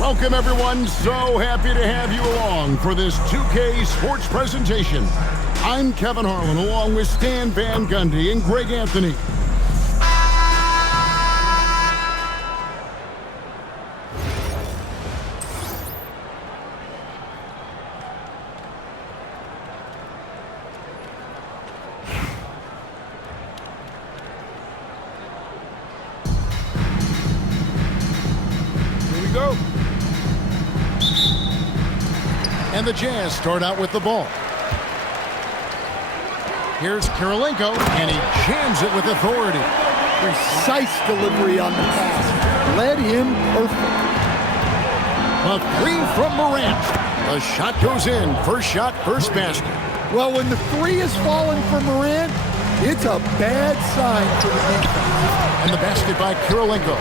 Welcome, everyone. So happy to have you along for this 2K Sports presentation. I'm Kevin Harlan, along with Stan Van Gundy and Greg Anthony. Here we go. And the Jazz start out with the ball. Here's Kirilenko, and he jams it with authority. Precise delivery on the pass. Led him perfect. A three from Morant. The shot goes in. First shot, first basket. Well, when the three is falling for Morant, it's a bad sign for the defense. And the basket by Kirilenko.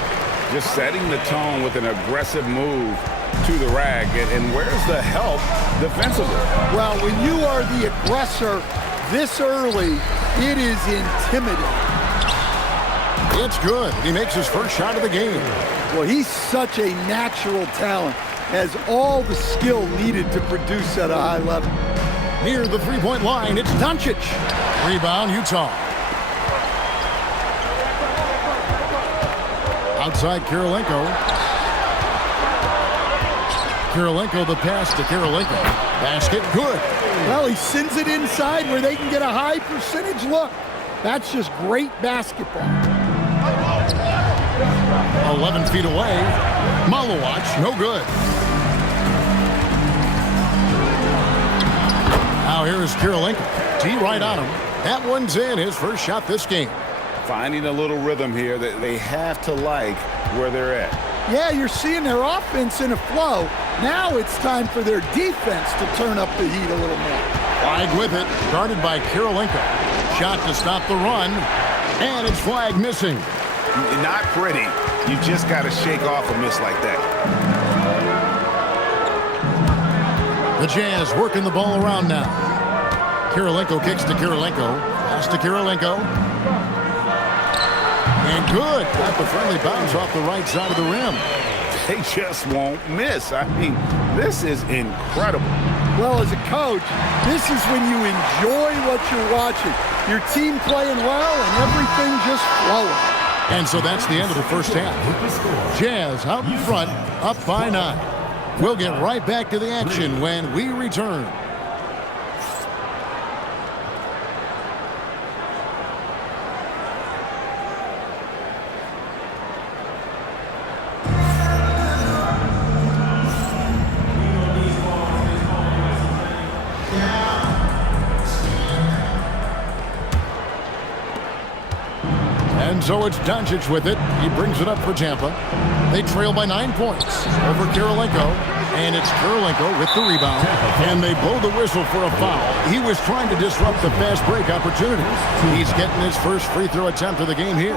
Just setting the tone with an aggressive move to the rag. And where's the help defensively? Well, when you are the aggressor this early, it is intimidating. It's good. He makes his first shot of the game. Well, he's such a natural talent. Has all the skill needed to produce at a high level. Near the three-point line, it's Doncic. Rebound, Utah. Outside Kirilenko. Kirilenko, the pass to Kirilenko. Basket, good. Well, he sends it inside where they can get a high percentage look. That's just great basketball. 11 feet away. Malowacz, no good. Now here's Kirilenko. T right on him. That one's in, his first shot this game. Finding a little rhythm here that they have to like where they're at. Yeah, you're seeing their offense in a flow. Now it's time for their defense to turn up the heat a little more. Flag with it, guarded by Kirilenko. Shot to stop the run, and it's flag missing. Not pretty. You just got to shake off a miss like that. The Jazz working the ball around now. Kirilenko kicks to Kirilenko. Pass to Kirilenko. And good. Got the friendly bounce off the right side of the rim. They just won't miss. I mean, this is incredible. Well, as a coach, this is when you enjoy what you're watching. Your team playing well and everything just flowing. And so that's the end of the first half. Jazz out in front, up by 9. We'll get right back to the action when we return. And so it's Doncic with it. He brings it up for Tampa. They trail by 9 points over Kirilenko. And it's Kirilenko with the rebound. And they blow the whistle for a foul. He was trying to disrupt the fast break opportunity. He's getting his first free throw attempt of the game here.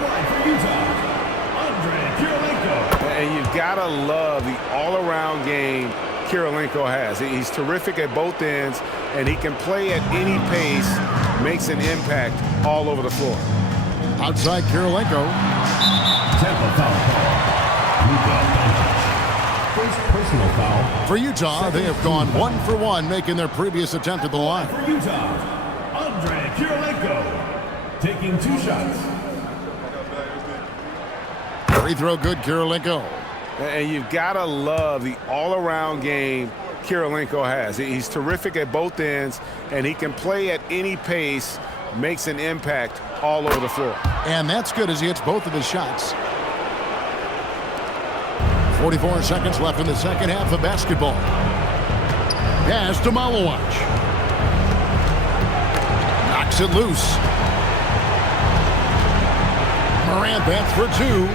And you've got to love the all-around game Kirilenko has. He's terrific at both ends, and he can play at any pace, makes an impact all over the floor. Outside Kirilenko. Tampa foul call. First personal foul. For Utah, they have gone 1 for 1, making their previous attempt at the line. For Utah, Kirilenko taking 2 shots. Free throw good, Kirilenko. And you've got to love the all-around game Kirilenko has. He's terrific at both ends, and he can play at any pace, makes an impact all over the floor. And that's good as he hits both of his shots. 44 seconds left in the second half of basketball. Pass to Malowacz. Knocks it loose. Morant bats for 2.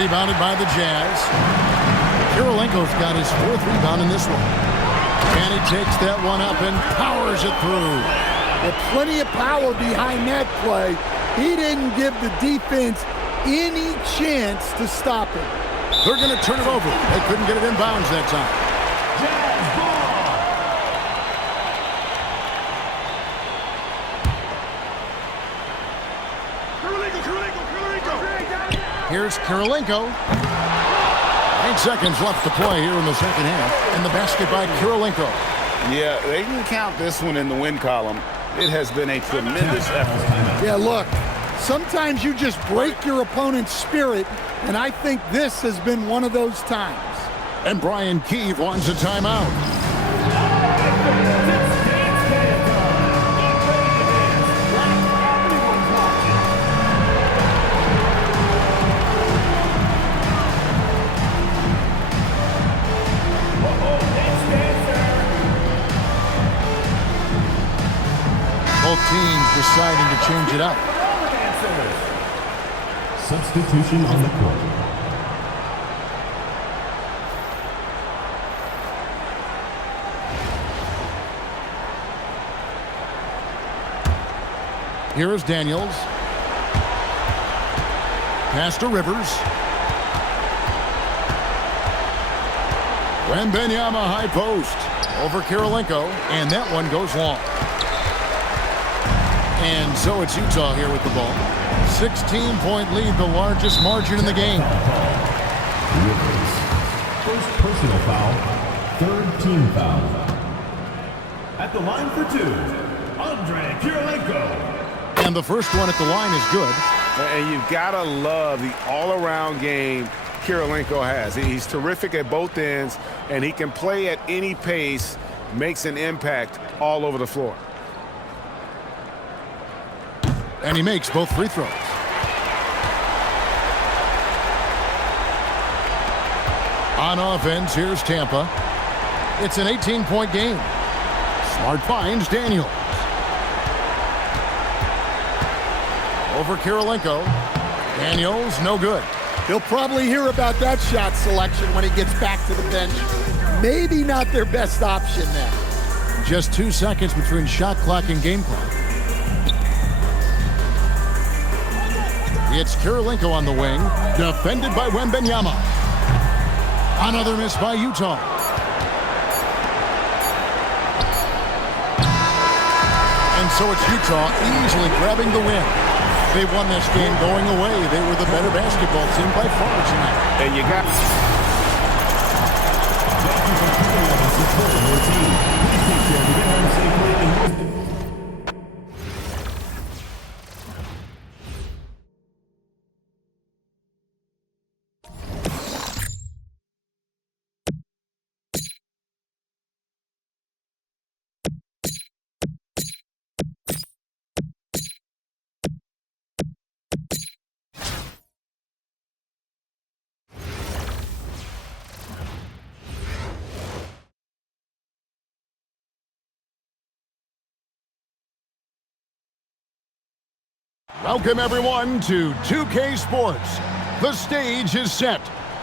Rebounded by the Jazz. Kirilenko's got his 4th rebound in this one. And he takes that one up and powers it through. With plenty of power behind that play, he didn't give the defense any chance to stop him. They're going to turn it over. They couldn't get it in bounds that time. Here's Kirilenko. 8 seconds left to play here in the second half. And the basket by Kirilenko. Yeah, they can count this one in the win column. It has been a tremendous effort. Yeah, look, sometimes you just break your opponent's spirit, and I think this has been one of those times. And Brian Keefe wants a timeout. Both teams deciding to change it up. Substitution on the court. Here is Daniels. Pass to Rivers. Wembanyama high post. Over Kirilenko. And that one goes long. And so it's Utah here with the ball. 16-point lead, the largest margin in the game. Rivers. First personal foul. Third team foul. At the line for two, Andre Kirilenko. And the first one at the line is good. And you've got to love the all-around game Kirilenko has. He's terrific at both ends, and he can play at any pace, makes an impact all over the floor. And he makes both free throws. On offense, here's Tampa. It's an 18-point game. Smart finds Daniels. Over Kirilenko. Daniels, no good. He'll probably hear about that shot selection when he gets back to the bench. Maybe not their best option there. Just 2 seconds between shot clock and game clock. It's Kirilenko on the wing, defended by Wembanyama. Another miss by Utah. And so it's Utah easily grabbing the win. They won this game going away. They were the better basketball team by far tonight. And you got... Thank you for tuning in and supporting your team. Please take care to get home safely and Welcome, everyone, to 2K Sports. The stage is set.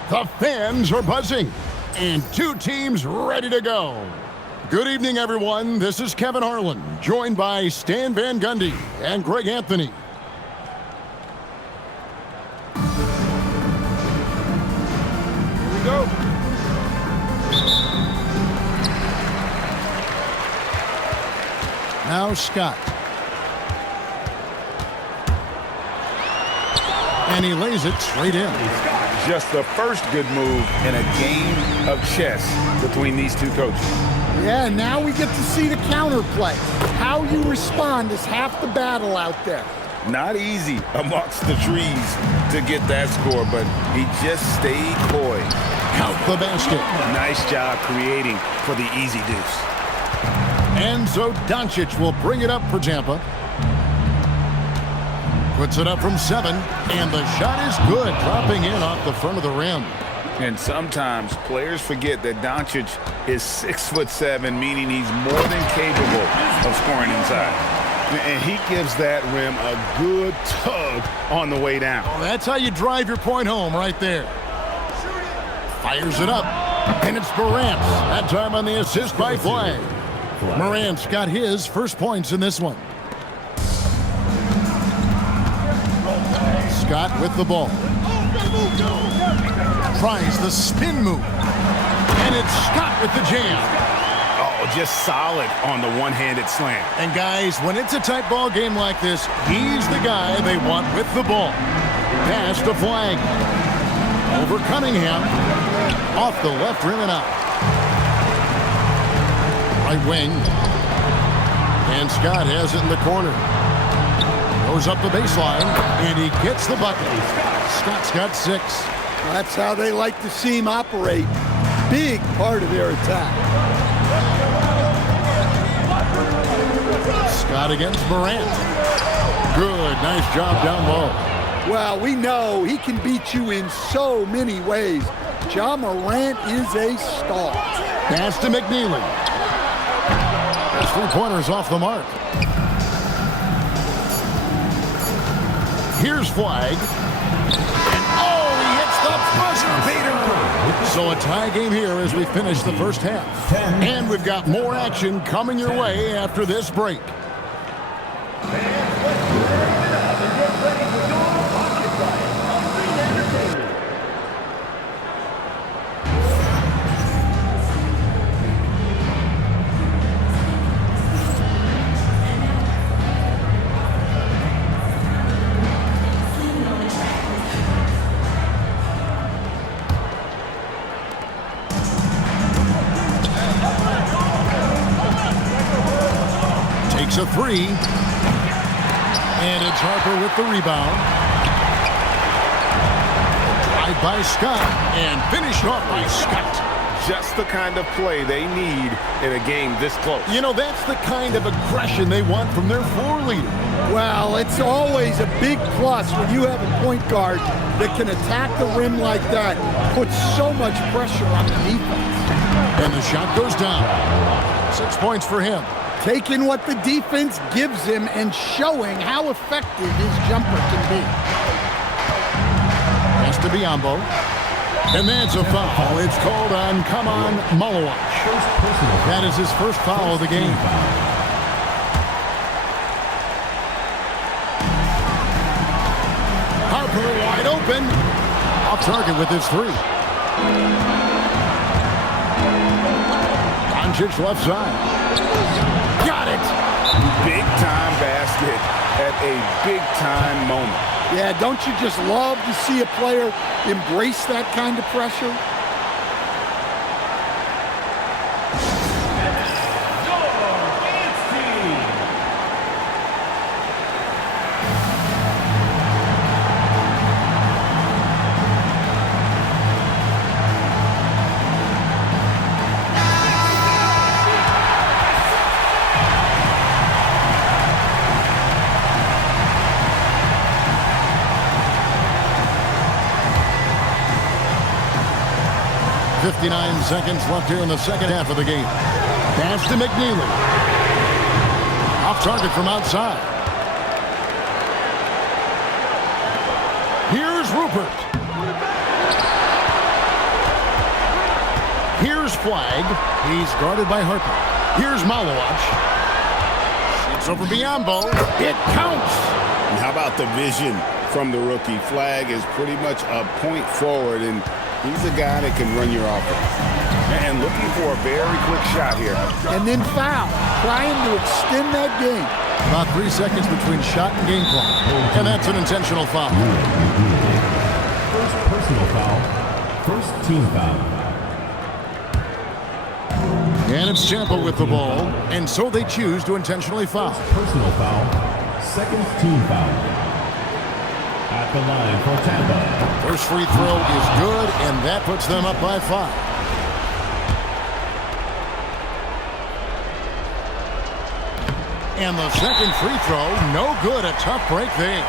The fans are buzzing. And two teams ready to go. Good evening, everyone. This is Kevin Harlan, joined by Stan Van Gundy and Greg Anthony. Here we go. Now Scott. And he lays it straight in. Just the first good move in a game of chess between these two coaches. Yeah, now we get to see the counterplay. How you respond is half the battle out there. Not easy amongst the trees to get that score, but he just stayed coy. Count the basket. Nice job creating for the easy deuce. And so Doncic will bring it up for Tampa. Puts it up from 7, and the shot is good, dropping in off the front of the rim. And sometimes players forget that Doncic is 6'7", meaning he's more than capable of scoring inside. And he gives that rim a good tug on the way down. Well, that's how you drive your point home right there. Fires it up, and it's Morant. That time on the assist by Flag. Morant's got his first points in this one. Scott with the ball. Tries the spin move. And it's Scott with the jam. Oh, just solid on the one-handed slam. And guys, when it's a tight ball game like this, he's the guy they want with the ball. Pass to Flag. Over Cunningham. Off the left rim and out. Right wing. And Scott has it in the corner. Goes up the baseline, and he gets the bucket. Scott's got 6. That's how they like to see him operate. Big part of their attack. Scott against Morant. Good, nice job down low. Well, we know he can beat you in so many ways. Ja Morant is a star. Pass to McNeely. His three-pointer's off the mark. Here's Flag. Oh, he hits the buzzer beater. So a tie game here as we finish the first half. And we've got more action coming your way after this break. Takes a 3. And it's Harper with the rebound. Drive by Scott and finished off by Scott. Just the kind of play they need in a game this close. You know, that's the kind of aggression they want from their floor leader. Well, it's always a big plus when you have a point guard that can attack the rim like that, put so much pressure on the defense. And the shot goes down. 6 points for him. Taking what the defense gives him and showing how effective his jumper can be. Has to Biombo. And that's a foul. It's called on Kaman Malawach. That is his first foul of the game. Harper wide open. Off target with his 3. Doncic left side. Got it. Big time basket at a big time moment. Yeah, don't you just love to see a player embrace that kind of pressure? .59 seconds left here in the second half of the game. Pass to McNeely. Off target from outside. Here's Rupert. Here's Flag. He's guarded by Harper. Here's Malawach. Shoots over Biombo. It counts. And how about the vision from the rookie? Flag is pretty much a point forward, and he's a guy that can run your offense. And looking for a very quick shot here. And then foul, trying to extend that game. About 3 seconds between shot and game clock. And that's an intentional foul. First personal foul. First team foul. And it's Tampa with the ball. And so they choose to intentionally foul. Personal foul. Second team foul. At the line for Tampa. First free throw is good, and that puts them up by 5. And the second free throw, no good. A tough break there.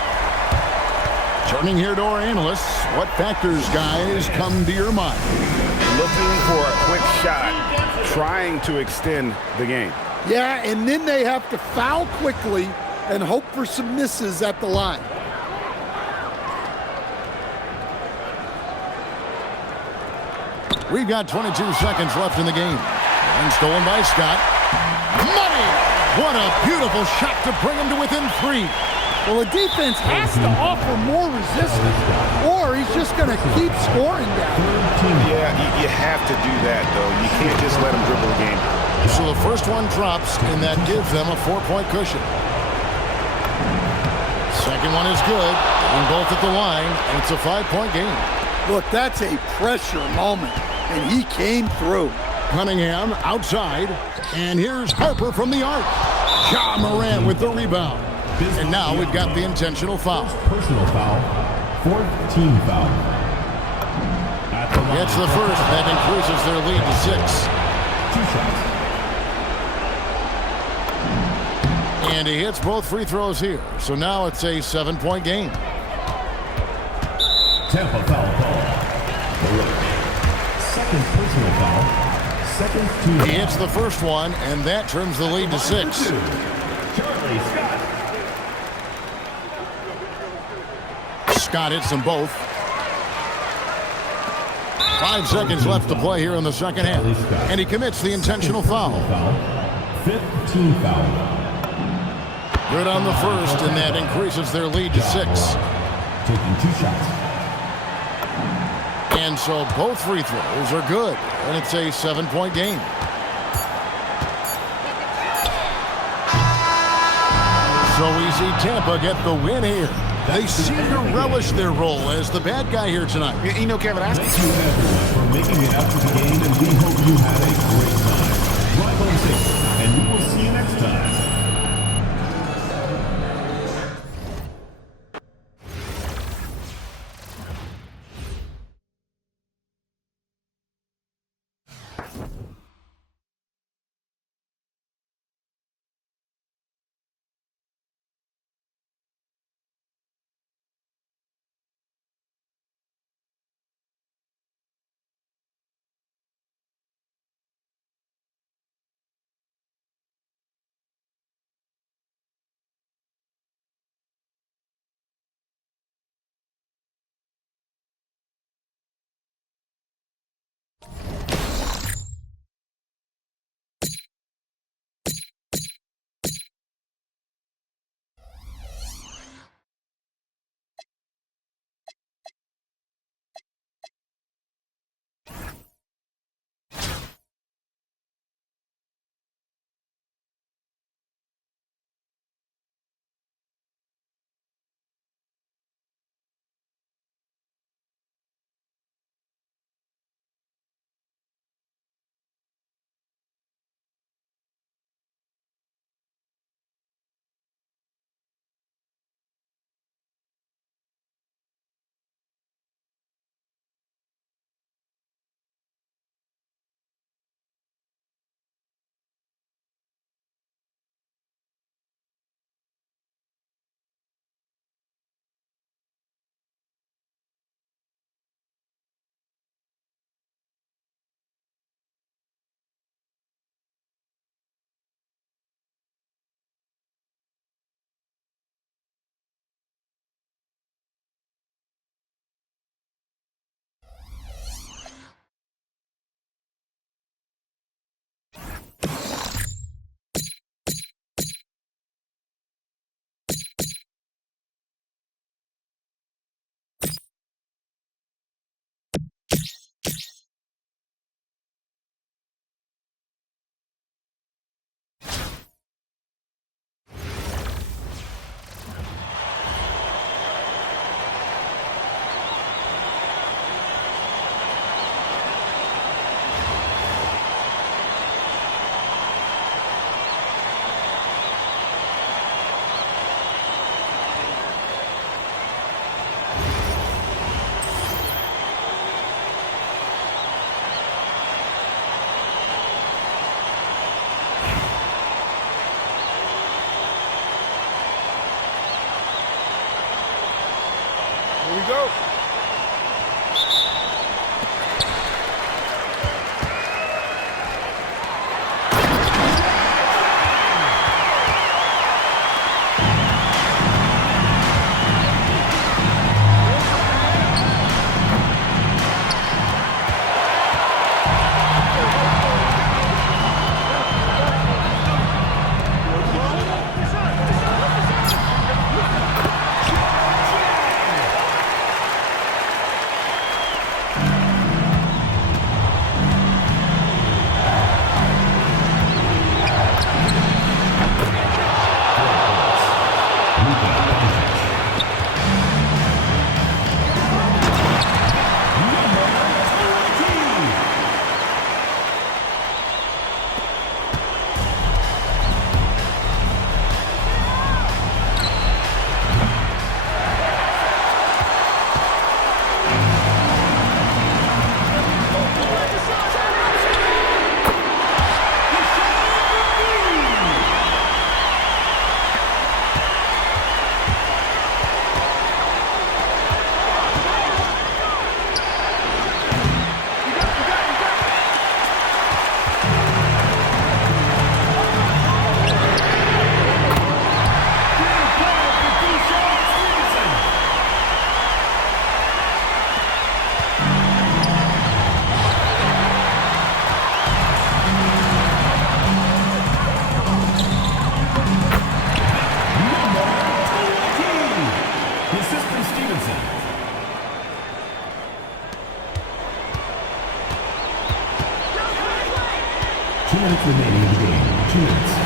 Turning here to our analysts, what factors, guys, come to your mind? Looking for a quick shot, trying to extend the game. Yeah, and then they have to foul quickly and hope for some misses at the line. We've got 22 seconds left in the game. And stolen by Scott. Money! What a beautiful shot to bring him to within 3. Well, the defense has to offer more resistance, or he's just going to keep scoring down. Yeah, you have to do that, though. You can't just let him dribble the game. So the first one drops, and that gives them a 4-point cushion. Second one is good. Getting both at the line, and it's a 5-point game. Look, that's a pressure moment. and he came through. Cunningham outside, and here's Harper from the arc. Ja Morant with the rebound. And now we've got the intentional foul. Personal foul. Fourth team foul. It's the first. That increases their lead to 6. 2 shots. And he hits both free throws here. So now it's a 7-point game. Tampa foul call. Second personal foul. Second team He hits the first one, and that turns the lead to 6. Charlie Scott. Scott hits them both. 5 seconds left to play here in the second half. And he commits the intentional foul. Fifth team foul. Good on the first, and that increases their lead to 6. Taking 2 shots. And so both free throws are good, and it's a 7-point game. So we see Tampa get the win here. They seem to relish their role as the bad guy here tonight. You know, Kevin, Thank you everyone for making it out to the game, and we hope you had a great time. Drive home safe, and we will see you next time. Here we go. 2 minutes.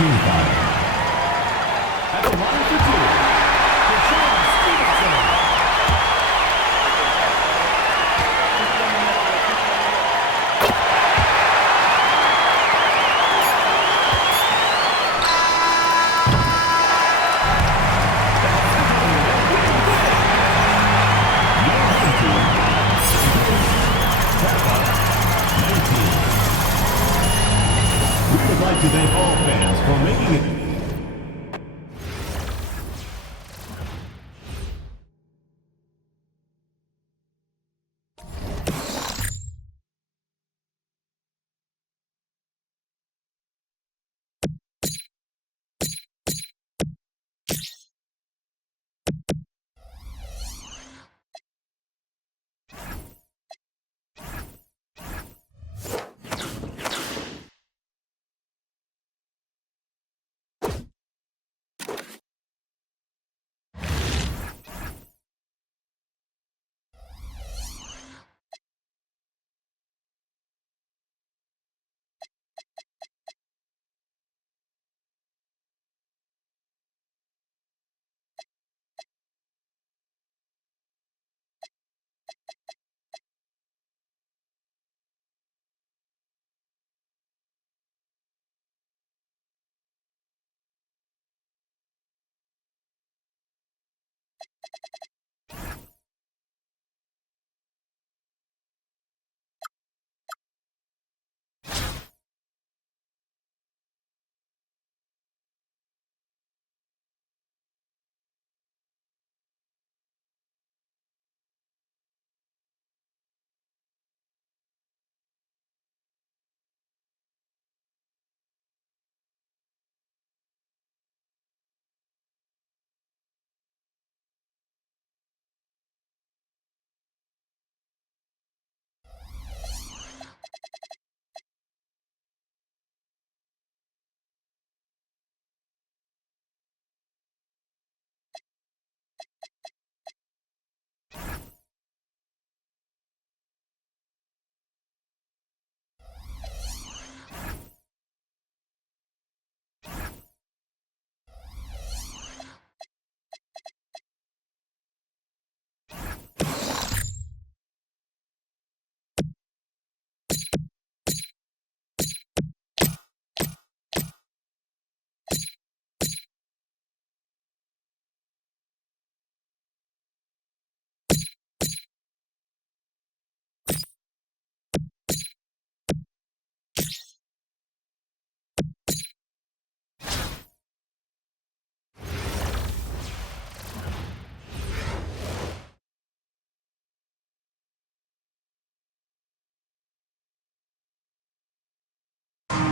team foul. At the line for two, Deshaun Stevenson.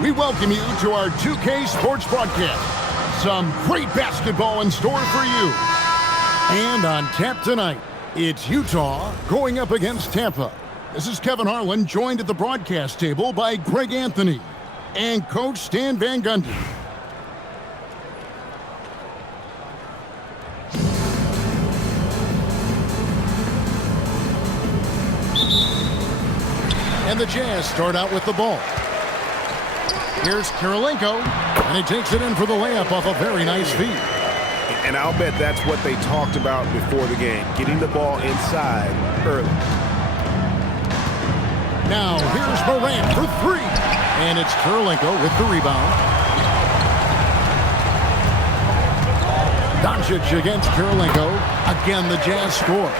we welcome you to our 2K Sports broadcast. Some great basketball in store for you. And on tap tonight, it's Utah going up against Tampa. This is Kevin Harlan, joined at the broadcast table by Greg Anthony and Coach Stan Van Gundy. And the Jazz start out with the ball. Here's Kirilenko, and he takes it in for the layup off a very nice feed. And I'll bet that's what they talked about before the game, getting the ball inside early. Now here's Morant for three, and it's Kirilenko with the rebound. Doncic against Kirilenko. Again, the Jazz score.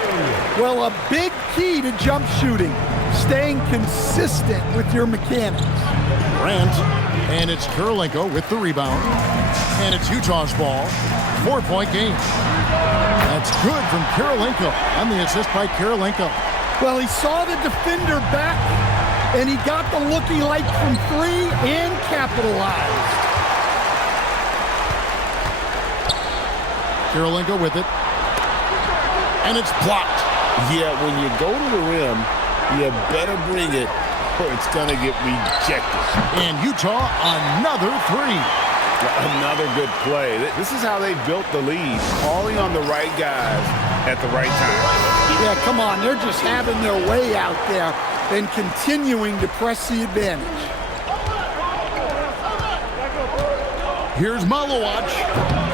Well, a big key to jump shooting, staying consistent with your mechanics. Morant, and it's Kirilenko with the rebound. And it's Utah's ball. 4-point game. That's good from Kirilenko. And the assist by Kirilenko. Well, he saw the defender back, and he got the look he liked from three and capitalized. Kirilenko with it. And it's blocked. Yeah, when you go to the rim, you better bring it or it's going to get rejected. And Utah, another three. Another good play. This is how they built the lead, calling on the right guys at the right time. Yeah, come on. They're just having their way out there and continuing to press the advantage. Here's Malowacz.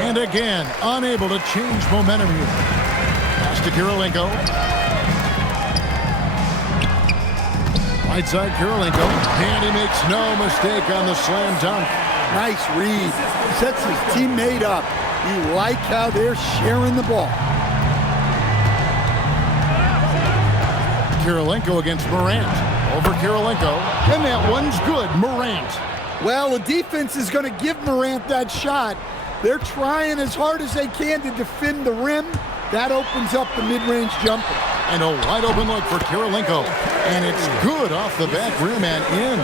And again, unable to change momentum here. Pass to Kirilenko. Right side Kirilenko. And he makes no mistake on the slam dunk. Nice read. Sets his teammate up. You like how they're sharing the ball. Kirilenko against Morant. Over Kirilenko. And that one's good. Morant. Well, the defense is going to give Morant that shot. They're trying as hard as they can to defend the rim. That opens up the mid-range jumper. And a wide open look for Kirilenko. And it's good off the back rim and in.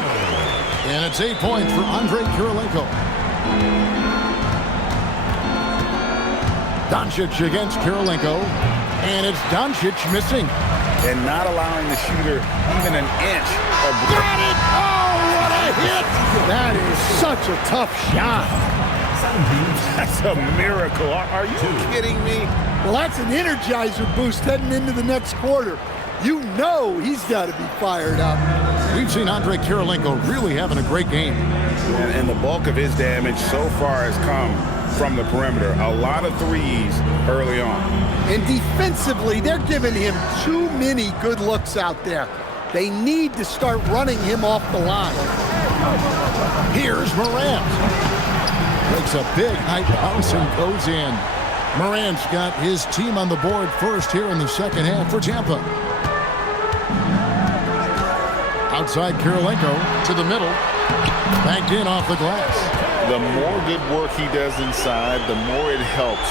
And it's 8 points for Andre Kirilenko. Doncic against Kirilenko. And it's Doncic missing. And not allowing the shooter even an inch of... Got it! Oh, what a hit! That is such a tough shot. That's a miracle. Are you kidding me? Well, that's an energizer boost heading into the next quarter. You know he's got to be fired up. We've seen Andre Kirilenko really having a great game. And the bulk of his damage so far has come from the perimeter. A lot of threes early on. And defensively, they're giving him too many good looks out there. They need to start running him off the line. Here's Morant. Makes a big high bounce and goes in. Morant's got his team on the board first here in the second half for Tampa. Outside Kirilenko to the middle. Backed in off the glass. The more good work he does inside, the more it helps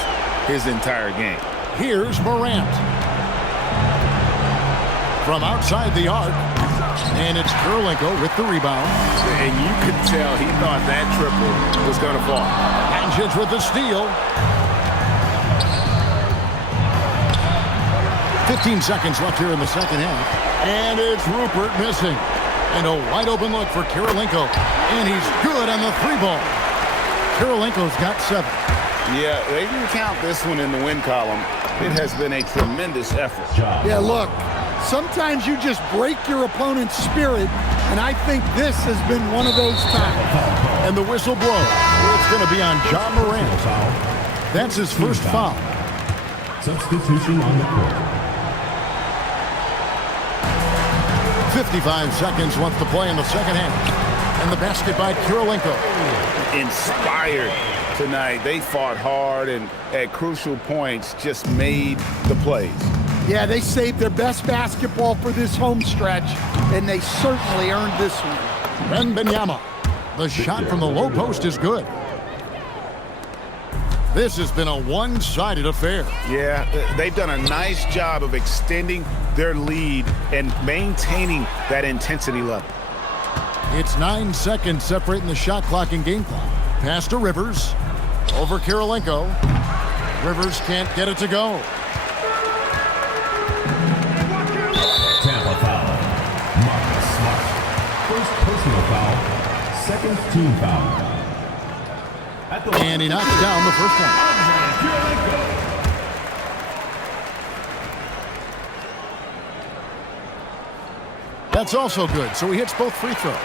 his entire game. Here's Morant. From outside the arc. And it's Kirilenko with the rebound. And you could tell he thought that triple was going to fall. Doncic with the steal. 15 seconds left here in the second half. And it's Rupert missing. And a wide open look for Kirilenko. And he's good on the three ball. Kirilenko's got 7. Yeah, they didn't count this one in the win column. It has been a tremendous effort. Yeah, look, sometimes you just break your opponent's spirit, and I think this has been one of those times. And the whistle blows. It's going to be on John Morant. That's his first foul. Substitution on the court. 55 seconds left to play in the second half. And the basket by Kirilenko. Inspired tonight. They fought hard and at crucial points just made the plays. Yeah, they saved their best basketball for this home stretch, and they certainly earned this one. Wembanyama. The shot from the low post is good. This has been a one-sided affair. Yeah, they've done a nice job of extending their lead and maintaining that intensity level. It's 9 seconds separating the shot clock and game clock. Pass to Rivers. Over Kirilenko. Rivers can't get it to go. Tampa foul. Marcus Smart. First personal foul. Second team foul. And he knocks down the first one. That's also good, so he hits both free throws.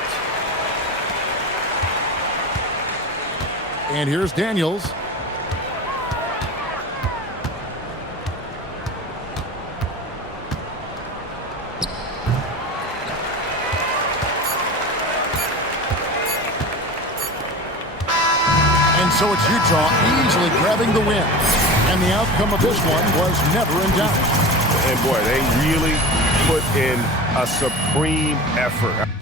And here's Daniels. And so it's Utah easily grabbing the win. And the outcome of this one was never in doubt. And boy, they really put in a supreme effort.